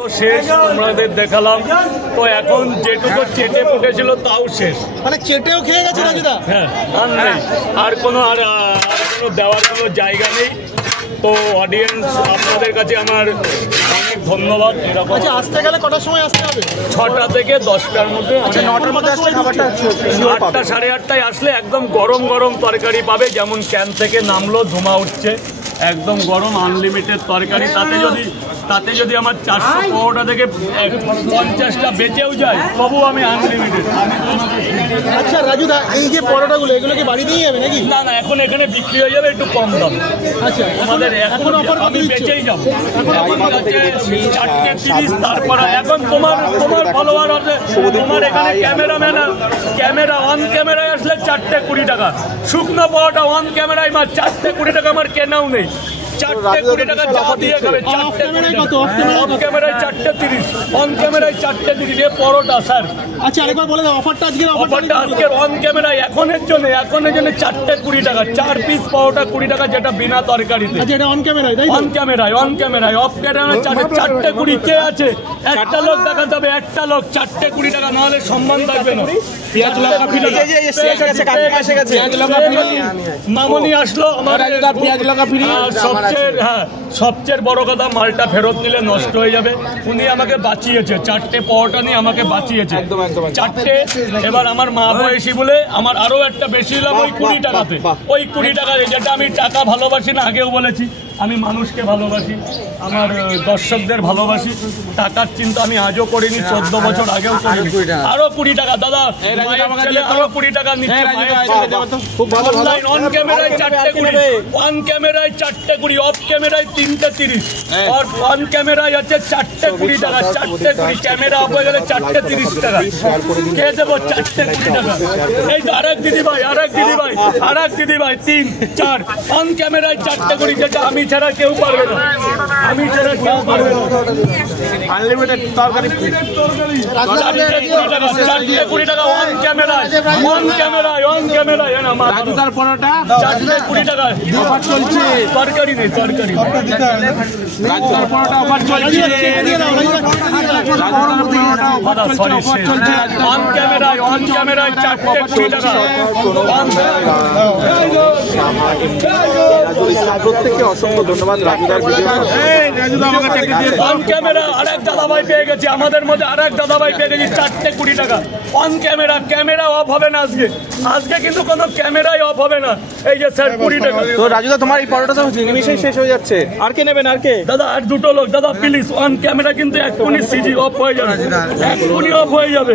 তো শেষ আমাদের দেখালাম, তো এখন যেটুকু চেটে পুটেছিল তাও শেষ, মানে চেটেও খেয়ে গেছে রাজুদা। হ্যাঁ, আর নেই, আর কোনো দেওয়ার কোনো জায়গা নেই। তো অডিয়েন্স, আপনাদের কাছে আমার অনেক ধন্যবাদ। আচ্ছা, আসতে গেলে কটার সময় আসতে হবে? 6টা থেকে 10টার মধ্যে। আচ্ছা, 9টার মধ্যে আসলে খাবারটা 8টা সাড়ে 8টায় আসলে একদম গরম গরম তরকারি পাবে, যেমন ক্যান থেকে নামলো, ধোঁয়া উঠছে, একদম গরম আনলিমিটেড তরকারি। তাতে যদি আমার 415টা থেকে 50টা বেঁচেও যায় তবু আমি আনলিমিটেড। আচ্ছা রাজুদা, এই যে পরোটাগুলো, এগুলো কি বাড়ি দিয়ে যাবে নাকি? না না, এখন এখানে বিক্রি হয়ে যাবে একটু কম দাম। আচ্ছা, আমাদের এখন আমি বেঁচেই যাবো। আমার কাছে 4টে 30, তারপর এখন তোমার ফলোয়ার আছে, তোমার এখানে ক্যামেরা অন ক্যামেরায় আসলে 4টে 20 টাকা, শুকনো পাওয়াটা অন ক্যামেরায় মার 4টে 20 টাকা আমার কেনাও নেই। 4টে 20 টাকা যা দিয়ে খাবে, 4টে 20 টাকা। অন ক্যামেরায় 4টে 30, অন ক্যামেরায় 4টে 30। এ পরোটা স্যার। আচ্ছা, আরেকবার বলে দাও অফারটা। অফারটা আজকের অন ক্যামেরায় এখনের জন্য 4টে 20 টাকা, 4 পিস পাওয়াটা 20 টাকা, যেটা বিনা তরকারিতে। আচ্ছা, এটা অন ক্যামেরায়, তাই? অন ক্যামেরায় অফ ক্যামেরায় 4টে 20 কে আছে? একটা লোক দেখাতে হবে, একটা লোক। 4টে 20 টাকা, নাহলে সম্মান থাকবে না। মামনি আসলো আমার, সবচেয়ে বড় কথা, মালটা ফেরত নিলে নষ্ট হয়ে যাবে। উনি আমাকে বাঁচিয়েছে, 4টে পাওয়াটা নিয়ে আমাকে বাঁচিয়েছে। 4টে, এবার আমার মা বয়সী বলে আমার আরো একটা বেশি দিলাম ওই 20 টাকাতে। ওই 20 টাকা, যেটা আমি টাকা ভালোবাসি না, আগেও বলেছি, আমি মানুষকে ভালোবাসি, আমার দর্শকদের ভালোবাসি। টাকার চিন্তা আমি আজও করিনি, 14 বছর আগেও করিনি। আরো 20 টাকা দাদা, আরো 20 টাকা নিচ্ছে। অন ক্যামেরায় 4টে 20, অন ক্যামেরায় 4টে 20, অফ ক্যামেরায় 3টে 30, আর অন ক্যামেরায় আছে 4টে 20 টাকা। 4টে 20, ক্যামেরা অফ হয়ে গেলে 4টে 30 টাকা। কে দেবো 4টে 20 টাকা? এই তো আরেক দিদি ভাই, 3 4 অন ক্যামেরায় 4টে 20, যেটা আমি ছাড়া কেউ পারবে না, আনলিমিটেড তরকারি। 4টে 20 টাকা অন ক্যামেরায়। রাজুদার পরোটা 4টে 20 টাকা অফার চলছে। তরকারি নেই, তরকারি। রাজুদার পরোটা অফার চলছে। অন ক্যামেরায় 4টে 20 টাকা। প্রত্যেককে অসংখ্য ধন্যবাদ। অন ক্যামেরা আরেক দাদাভাই পেয়ে গেছি, আমাদের মধ্যে আরেক দাদাভাই পেয়ে গেছি, 4টে 20 টাকা অন ক্যামেরা অফ হবে না আজকে কিন্তু কোনো ক্যামেরাই অফ হবে না। এই যে স্যার 20 টাকা। তো রাজুদা, তোমার এই পরোটা তো নিমিশেই শেষ হয়ে যাচ্ছে, আর কে নেবেন? আর কে দাদা? আর দুটো লোক দাদা, প্লিজ। অন ক্যামেরা কিন্তু এক্ষুনি সিজি অফ হয়ে যাবে, এক্ষুনি অফ হয়ে যাবে।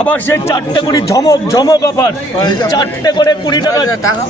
আবার সেই 4টে 20 ঝমক অফার, 4টে করে 20 টাকা।